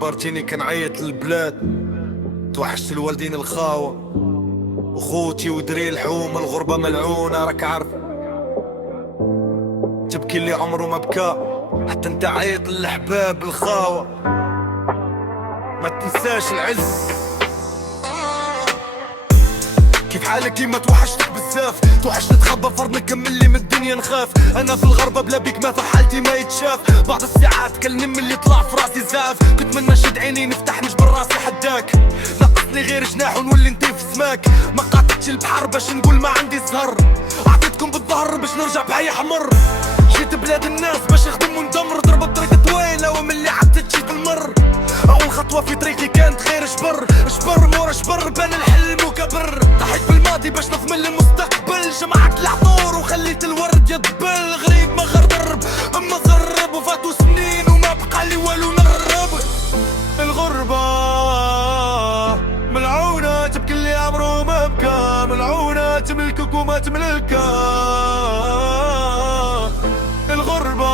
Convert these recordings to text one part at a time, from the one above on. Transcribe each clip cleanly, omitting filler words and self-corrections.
جبرتيني كنعيط للبلاد، توحشت الوالدين الخاوة وخوتي ودري الحومة، الغربة ملعونة راك عارف. تبكي اللي عمره ما بكى، حتى انت عيط للحباب الخاوة. ما تنساش العز. كيف حالك؟ كيما توحشتك بزاف، توحشت نتخبى فرض نكمل لي من الدنيا نخاف. انا في الغربة بلا بيك ما في حالتي ما يتشاف. بعض الساعات كالنم اللي طلع في راسي زاف، كنت من نشد عيني نفتح نجبر راسي حداك. نقصني غير جناح ونولي نطير في سماك. ما قاطعتش البحر باش نقول ما عندي زهر، عطيتكم بالظهر باش نرجع بحي حمر. جيت بلاد الناس باش نخدم وندمر، ضربة بطريقة طويلة ومن اللي عدت جيت المر. اول خطوة في طريقي كانت خير جبر، جبر مورا جبر بان الحلم وكبر. ضحيت بالماضي باش نضمن المستقبل، جمعت العطور وخليت الورد يدبل. غريب ما غرب اما غرب، وفاتوا سنين وما بقى لي والو نغرب. الغربة ملعونة تبكي اللي عمره ما بكى، ملعونة تملكك وما تملكها. الغربة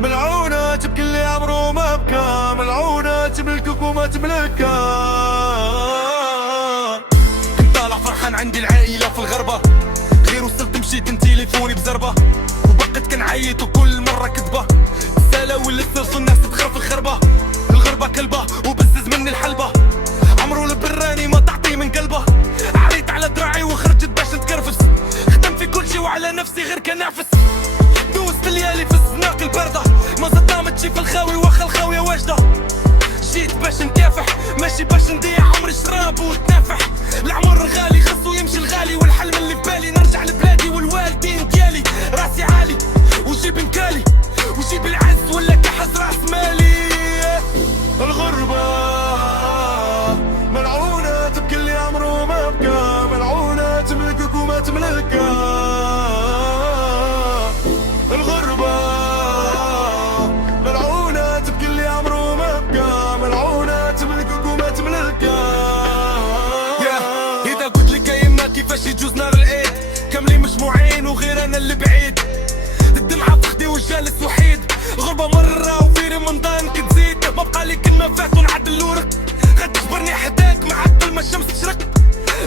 ملعونة تبكي اللي عمره ما بكى، ملعونة تملكك وما تملكها. كنت طالع فرحان عندي العائلة في الغربة، غير وصلت مشيت انت تليفوني بزربة، وبقيت كنعيط وكل مرة كذبة. السالة والسلس والناس تدخل في الخربة، الغربة كلبة وبزز مني الحلبة. عمرو البراني ما تعطي من قلبه، عريت على دراعي وخرجت باش نتكرفس. خدم في كل شي وعلى نفسي غير كنافس. دوست الليالي في الزناق الباردة، ما زلت نامتشي في الخاوي واخا الخاوية واجدة. جيت باش نكافح ماشي باش نضيع عمري شراب وتنافح. العمر غالي خصو يمشي الغالي، والحلم اللي في بالي نرجع لبلادي والوالدين ديالي. راسي عالي وجيب مكالي وجيب العز ولا كحز راس مالي. الغربة ملعونة تبكي اللي عمره ما بكى، ملعونة تملكك وما تملكها. الغربة ملعونة تبكي اللي عمره ما بكى، ملعونة تملكك وما تملكها. إذا قلت لك يما كيفاش يجوز نار العيد، كاملين مجموعين وغير أنا اللي بعيد. الدمعة في خدي والجالس وحيد، غربة مرة وفي رمضان كتزيد. ما بقى لي كلمة فات ونعدل الورق، غتجبرني حداك معدل ما الشمس تشرق.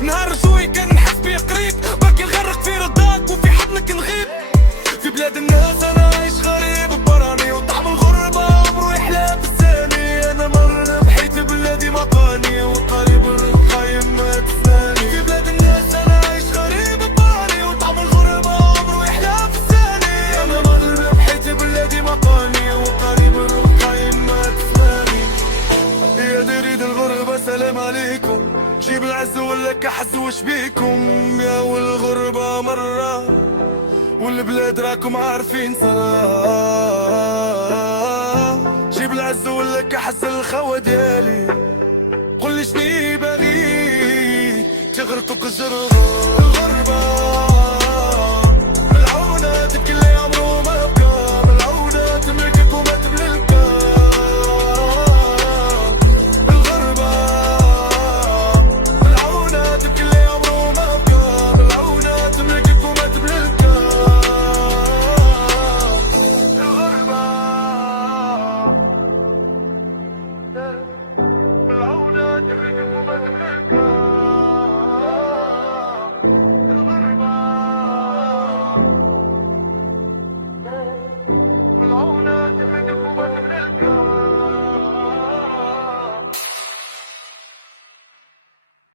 نهار شوي كان نحس بيه قريب، باقي نغرق في رضاك وفي حضنك نغيب. في بلاد الناس انا عايش غريب براني، وطعم الغربة عمرو يحلى بالثاني. انا مرة بحيت بلادي مقاني، وقريب القايم ما تساني. في بلاد الناس انا عايش غريب براني، وطعم الغربة عمرو يحلى بالثاني. انا مرة بحيت بلادي مقاني، وقريب القايم ما تساني. يا دريد الغربة سلام عليكم، جيب العز ولا كحز وش بيكم. يا والغربة مرة والبلاد راكم عارفين صلاة. جيب العز ولا كحز الخوة ديالي، قولي شني باغي تغرقك الجربة. الغربة ملعونة تبكي اللي عمره ما بكى، ملعونة تملكك وما تملكها. الغربة ملعونة تبكي اللي عمره ما بكى، ملعونة تملكك وما تملكها. الغربة ملعونة تملكك وما تملكها. الغربة ملعونة